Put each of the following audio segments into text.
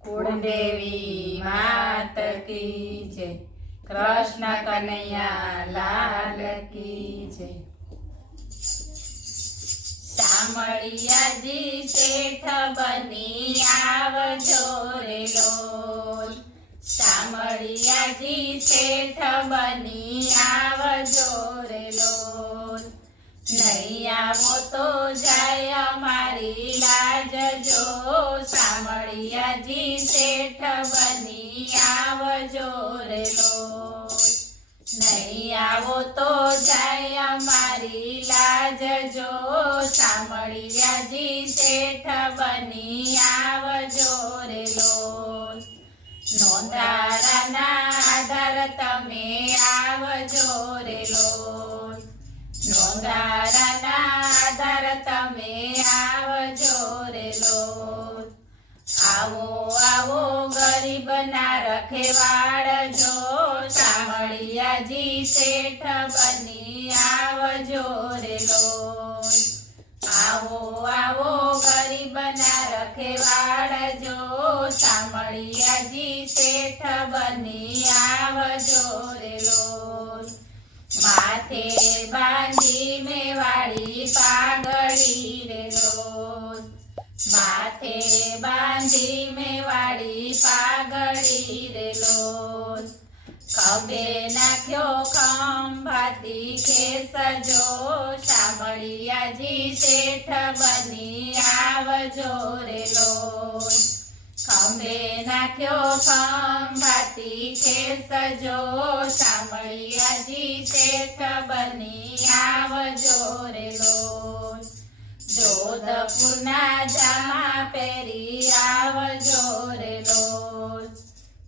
કુળદેવી માત કી જય, કૃષ્ણ કનૈયા લાલ કી જય। શામળિયાજી શેઠ બની આવજો રે લોલ, શામળિયાજી શેઠ બની આવજો રે લોલ। નહીં આવો તો જાય અમારી લાજ જો, શામળિયાજી શેઠ બની આવજો રે લોલ। નહીં આવો તો જાય અમારી લાજ જો, શામળિયાજી શેઠ બની આવજો રે લોલ। નોંધારાના આધાર તમે આવજો રે લોલ, નોંધારાના આધાર તમે આવજો રે લોલ। આવો આવો ગરીબના રખેવાળ જો, શામળિયાજી શેઠ બની આવજો રે લોલ। આવો આવો ગરીબના રખેવાળ જો, શામળિયાજી શેઠ બની આવજો રે લોલ। માથે બાંધી મેવાડી પાઘડી રે લોલ, માથે બાંધી મેવાડી પાઘડી રે લોલ। ખભે નાખ્યો ખંભાતી ખેસજો, શામળિયાજી શેઠ બની આવજો રે લોલ। ખંભે નાખ્યો ખંભાતી ખેસજો, શામળિયાજી શેઠ બની આવજો રે લોલ। જોધપુરના જામા પહેરી આવજો રે લોલ,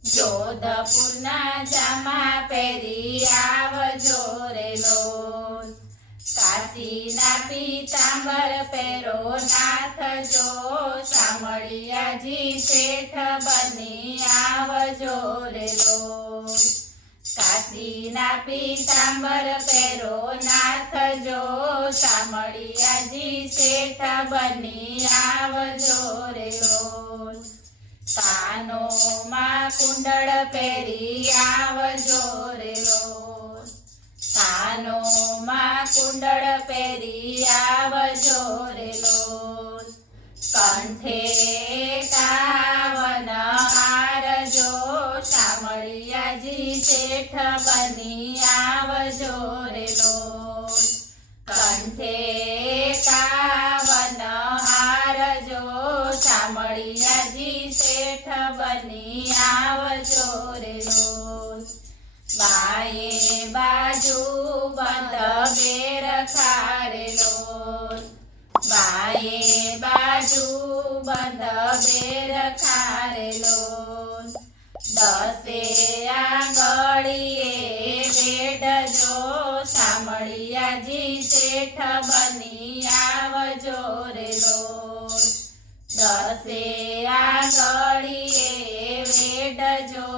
જોધપુરના જામા પહેરી આવજો રે લોલ। કાશીના પીતાંબર પહેરો નાથ જો, શામળિયાજી શેઠ બની આવજો રે લોલ। કાશીના પીતાંબર પહેરો નાથ જો, શામળિયાજી શેઠ બની આવજો રે લોલ। કાનોમાં કુંડળ પહેરી આવજો રે લોલ, કાનોમાં કુંડળ પહેરી આવજો રે લોલ। કંઠે કાવન હાર જો, શામળિયાજી શેઠ બની આવજો રે લોલ। કંઠે કાવન હાર જો, શામળિયાજી શેઠ બની આવજો રે લોલ। બાયે બાજુ બંધ બેર ખારે લોલ, બાયે બાજુ બંધ બેર ખારે લોલ। દસે આંગળીએ વેડજો, શામળિયાજી શેઠ બની આવજો રે લોલ। દસે આંગળીએ વેડજો,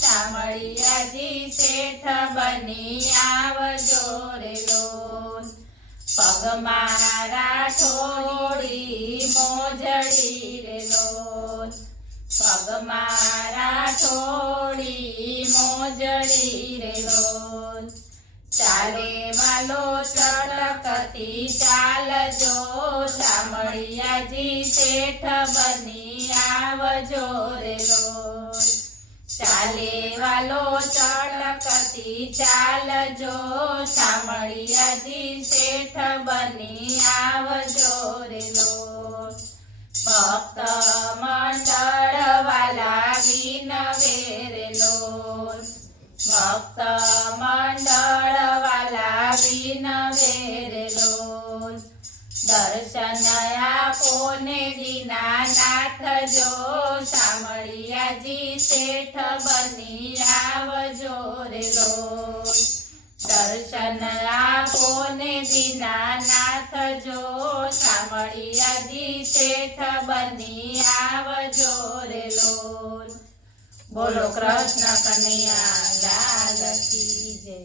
શામળિયાજી શેઠ બની આવજો રે લોલ। પગમાં રાઠોડી મોજડી રે લોલ, પગમાં રાઠોડી મોજડી રે લોલ। ચાલે વાલો ચળકતી ચાલજો, શામળિયાજી શેઠ બની આવજો રે લોલ। ચાલે વાલો ચળકતી ચાલજો, શામળિયાજી શેઠ બની આવજો રે લોલ। ભક્ત મંડળ વાલા વિનવે રે લોલ, ભક્ત મંડળ વાલા વિનવે રે લોલ। દર્શન આપો ને દીનાનાથ જો, શામળિયાજી શેઠ બની આવજો રે લોલ। દર્શન આપો ને દીનાનાથ જો, શામળિયાજી શેઠ બની આવજો રે લોલ। બોલો કૃષ્ણ કનૈયા લાલ કી જય।